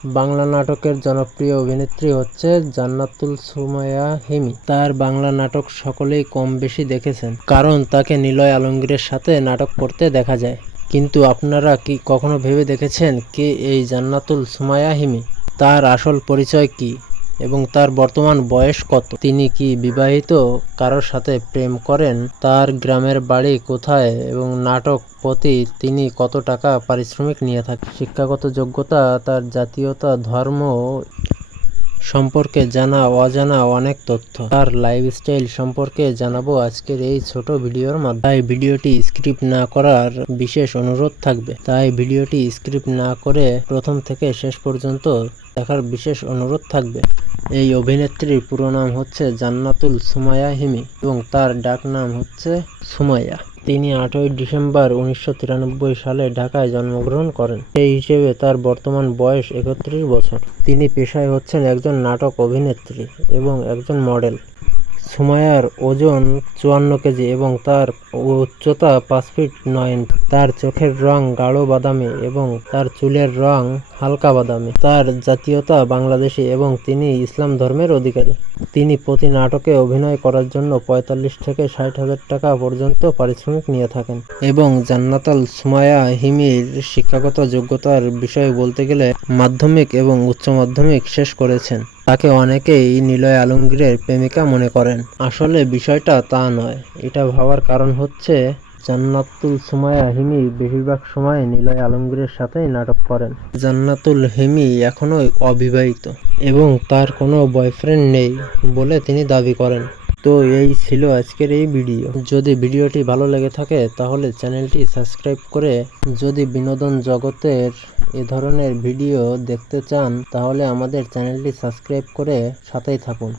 বাংলা নাটকের জনপ্রিয় অভিনেত্রী হচ্ছে জান্নাতুল সুমাইয়া হিমি। তার বাংলা নাটক সকলেই কম বেশি দেখেছেন, কারণ তাকে নিলয় আলমগীরের সাথে নাটক করতে দেখা যায়। কিন্তু আপনারা কি কখনো ভেবে দেখেছেন কে এই জান্নাতুল সুমাইয়া হিমি? তার আসল পরিচয় কি এবং তার বর্তমান বয়স কত? তিনি কি বিবাহিত, কারোর সাথে প্রেম করেন, তার গ্রামের বাড়ি কোথায় এবং নাটক প্রতি তিনি কত টাকা পারিশ্রমিক নিয়ে থাকেন, শিক্ষাগত যোগ্যতা, তার জাতীয়তা, ধর্ম সম্পর্কে জানা অজানা অনেক তথ্য, তার লাইফস্টাইল সম্পর্কে জানাবো আজকের এই ছোট ভিডিওর মাধ্যমে। তাই ভিডিওটি স্ক্রিপ্ট না করার বিশেষ অনুরোধ থাকবে। না করে প্রথম থেকে শেষ পর্যন্ত দেখার বিশেষ অনুরোধ থাকবে। এই অভিনেত্রীর পুরো নাম হচ্ছে জান্নাতুল সুমাইয়া হিমি এবং তার ডাক নাম হচ্ছে সুমাইয়া। তিনি 8ই ডিসেম্বর 1993 সালে ঢাকায় জন্মগ্রহণ করেন। সেই হিসেবে তার বর্তমান বয়স 31 বছর। তিনি পেশায় হচ্ছেন একজন নাটক অভিনেত্রী এবং একজন মডেল। সুমাইয়ার ওজন 54 কেজি এবং তার উচ্চতা 5 ফিট 9 ইঞ্চি। তার চোখের রং গাঢ় বাদামি এবং তার চুলের রং হালকা বাদামি। তার জাতীয়তা বাংলাদেশী এবং তিনি ইসলাম ধর্মের অধিকারী। তিনি প্রতি নাটকে অভিনয় করার জন্য 45 থেকে 60 হাজার টাকা পর্যন্ত পারিশ্রমিক নিয়ে থাকেন। এবং জান্নাতুল সুমাইয়া হিমির শিক্ষাগত যোগ্যতার বিষয়ে বলতে গেলে মাধ্যমিক এবং উচ্চ মাধ্যমিক শেষ করেছেন। তাকে অনেকেই নিলয় আলমগীরের প্রেমিকা মনে করেন। আসলে বিষয়টা তা নয়। এটা ভাবার কারণ হচ্ছে জান্নাতুল সুমাইয়া হিমি বেশিরভাগ সময় নিলয় আলমগীরের সাথেই নাটক করেন। জান্নাতুল হিমি এখনো অবিবাহিত এবং তার কোনো বয়ফ্রেন্ড নেই বলে তিনি দাবি করেন। তো এই ছিল আজকের এই ভিডিও। যদি ভিডিওটি ভালো লেগে থাকে তাহলে চ্যানেলটি সাবস্ক্রাইব করে যদি বিনোদন জগতের এ ধরনের ভিডিও দেখতে চান তাহলে আমাদের চ্যানেলটি সাবস্ক্রাইব করে সাথেই থাকুন।